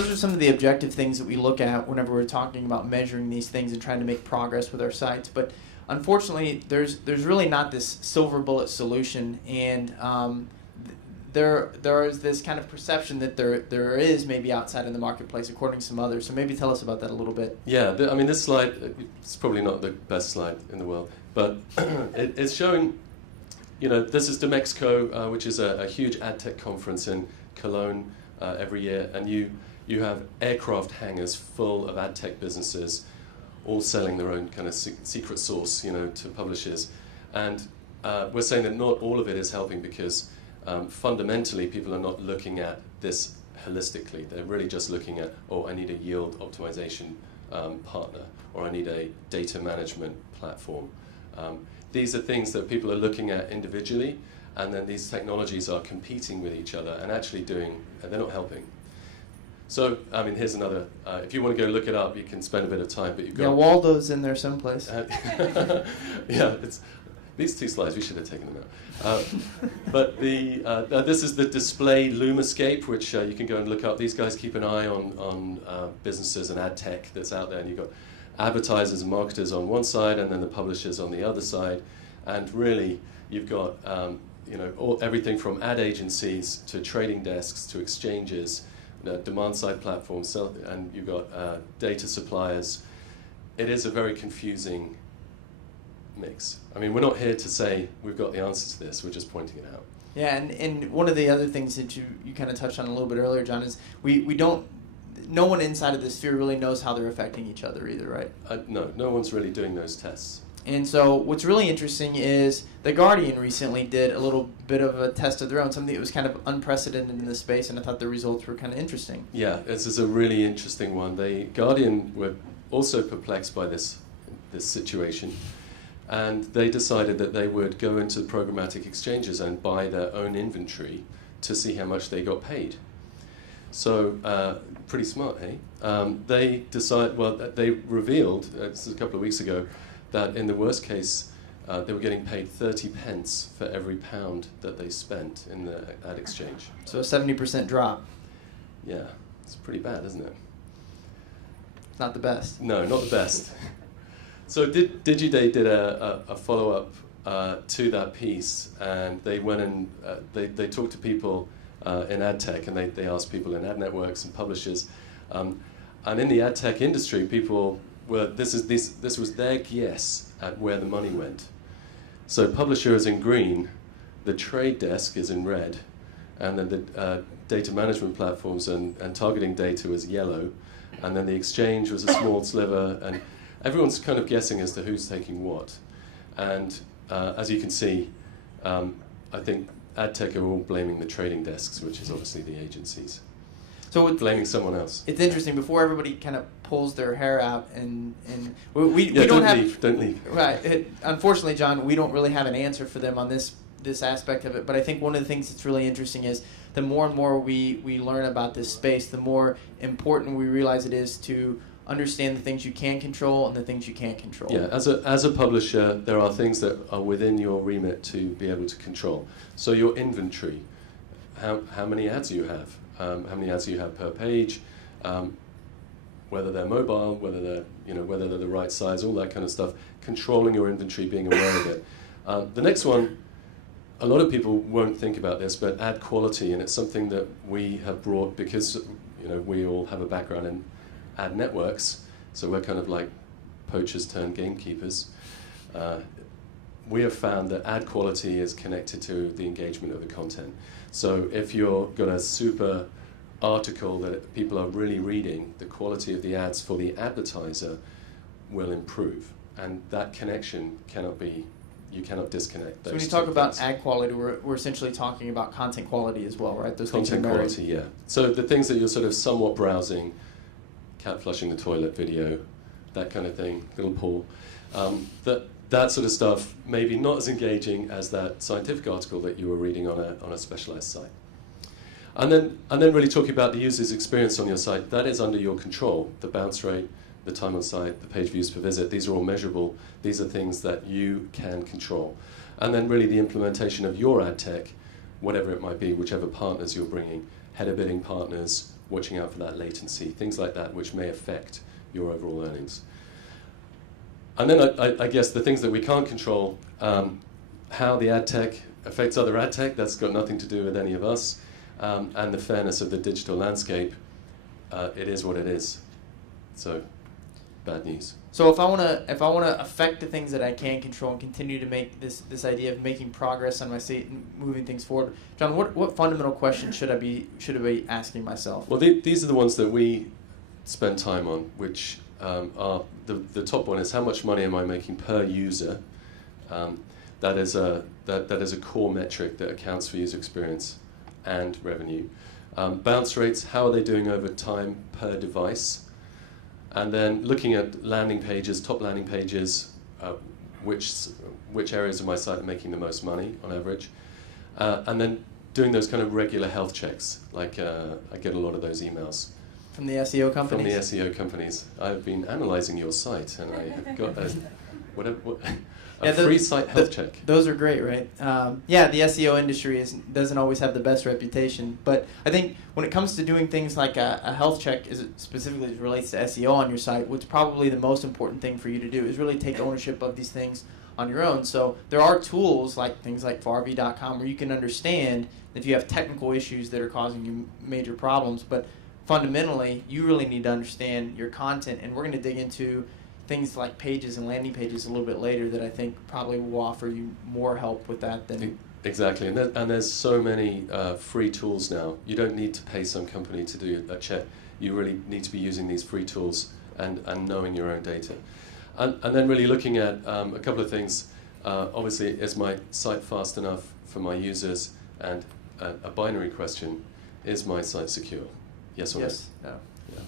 those are some of the objective things that we look at whenever we're talking about measuring these things and trying to make progress with our sites. But unfortunately, there's really not this silver bullet solution, and there is this kind of perception that there is maybe outside in the marketplace, according to some others. So maybe tell us about that a little bit. Yeah, I mean, this slide, it's probably not the best slide in the world, but it's showing, this is Demexco, which is a huge AdTech conference in Cologne every year, and you have aircraft hangars full of AdTech businesses, all selling their own kind of secret sauce, to publishers. And we're saying that not all of it is helping because fundamentally, people are not looking at this holistically. They're really just looking at, I need a yield optimization partner, or I need a data management platform. These are things that people are looking at individually, and then these technologies are competing with each other and actually they're not helping. So, I mean, here's another, if you want to go look it up, you can spend a bit of time, but you've got... Yeah, Waldo's in there someplace. Yeah, these two slides, we should have taken them out. But this is the display Lumascape, which you can go and look up. These guys keep an eye on businesses and ad tech that's out there. And you've got advertisers and marketers on one side, and then the publishers on the other side. And really, you've got everything from ad agencies to trading desks to exchanges, demand-side platforms, and you've got data suppliers. It is a very confusing mix. I mean, we're not here to say we've got the answer to this, we're just pointing it out. Yeah, and one of the other things that you kind of touched on a little bit earlier, John, is no one inside of this sphere really knows how they're affecting each other either, right? No one's really doing those tests. And so what's really interesting is The Guardian recently did a little bit of a test of their own, something that was kind of unprecedented in this space, and I thought the results were kind of interesting. Yeah, this is a really interesting one. The Guardian were also perplexed by this situation, and they decided that they would go into programmatic exchanges and buy their own inventory to see how much they got paid. So, pretty smart, hey? They revealed, this is a couple of weeks ago, that in the worst case, they were getting paid 30 pence for every pound that they spent in the ad exchange. So a 70% drop. Yeah, it's pretty bad, isn't it? Not the best. No, not the best. So Digiday did a follow-up to that piece, and they went and they talked to people in ad tech, and they asked people in ad networks and publishers, and in the ad tech industry, people were this was their guess at where the money went. So publisher is in green, the trade desk is in red, and then the data management platforms and targeting data was yellow, and then the exchange was a small sliver, and everyone's kind of guessing as to who's taking what. And as you can see, I think ad tech are all blaming the trading desks, which is obviously the agencies. So blaming someone else. It's interesting. Before everybody kind of pulls their hair out, and we don't have. Don't leave. Right. Unfortunately, John, we don't really have an answer for them on this aspect of it. But I think one of the things that's really interesting is the more and more we learn about this space, the more important we realize it is to understand the things you can control and the things you can't control. Yeah, as a publisher, there are things that are within your remit to be able to control. So your inventory, how many ads you have, how many ads you have per page, whether they're mobile, whether they're the right size, all that kind of stuff. Controlling your inventory, being aware of it. The next one, a lot of people won't think about this, but ad quality, and it's something that we have brought because we all have a background in ad networks, so we're kind of like poachers turned gamekeepers. We have found that ad quality is connected to the engagement of the content. So if you've got a super article that people are really reading, the quality of the ads for the advertiser will improve. And that connection you cannot disconnect those. So when you talk about ad quality, we're essentially talking about content quality as well, right? Those content quality, yeah. So the things that you're sort of somewhat browsing, cat flushing the toilet video, that kind of thing, little Paul, that sort of stuff, maybe not as engaging as that scientific article that you were reading on a specialized site. And then really talking about the user's experience on your site, that is under your control. The bounce rate, the time on site, the page views per visit, these are all measurable. These are things that you can control. And then really the implementation of your ad tech, whatever it might be, whichever partners you're bringing, header bidding partners, watching out for that latency, things like that, which may affect your overall earnings. And then I guess the things that we can't control, how the ad tech affects other ad tech, that's got nothing to do with any of us, and the fairness of the digital landscape, it is what it is. So, bad news. So if I wanna affect the things that I can control and continue to make this idea of making progress on my state and moving things forward, John, what fundamental questions should I be asking myself? Well, these are the ones that we spend time on, which are the top one is how much money am I making per user. That is a core metric that accounts for user experience and revenue. Bounce rates, how are they doing over time per device? And then looking at landing pages, top landing pages, which areas of my site are making the most money on average, and then doing those kind of regular health checks. Like I get a lot of those emails. From the SEO companies? From the SEO companies. I've been analyzing your site, and I have got a free site health check. Those are great, right? Yeah, the SEO industry doesn't always have the best reputation, but I think when it comes to doing things like a health check, specifically as it relates to SEO on your site, what's probably the most important thing for you to do is really take ownership of these things on your own. So there are tools like things like farv.com where you can understand if you have technical issues that are causing you major problems, but fundamentally, you really need to understand your content, and we're going to dig into things like pages and landing pages a little bit later that I think probably will offer you more help with that than... Exactly, and there's so many free tools now. You don't need to pay some company to do a check. You really need to be using these free tools and knowing your own data. And then really looking at a couple of things. Obviously, is my site fast enough for my users? And a binary question, is my site secure? Yes or no? Yes, no. Yeah.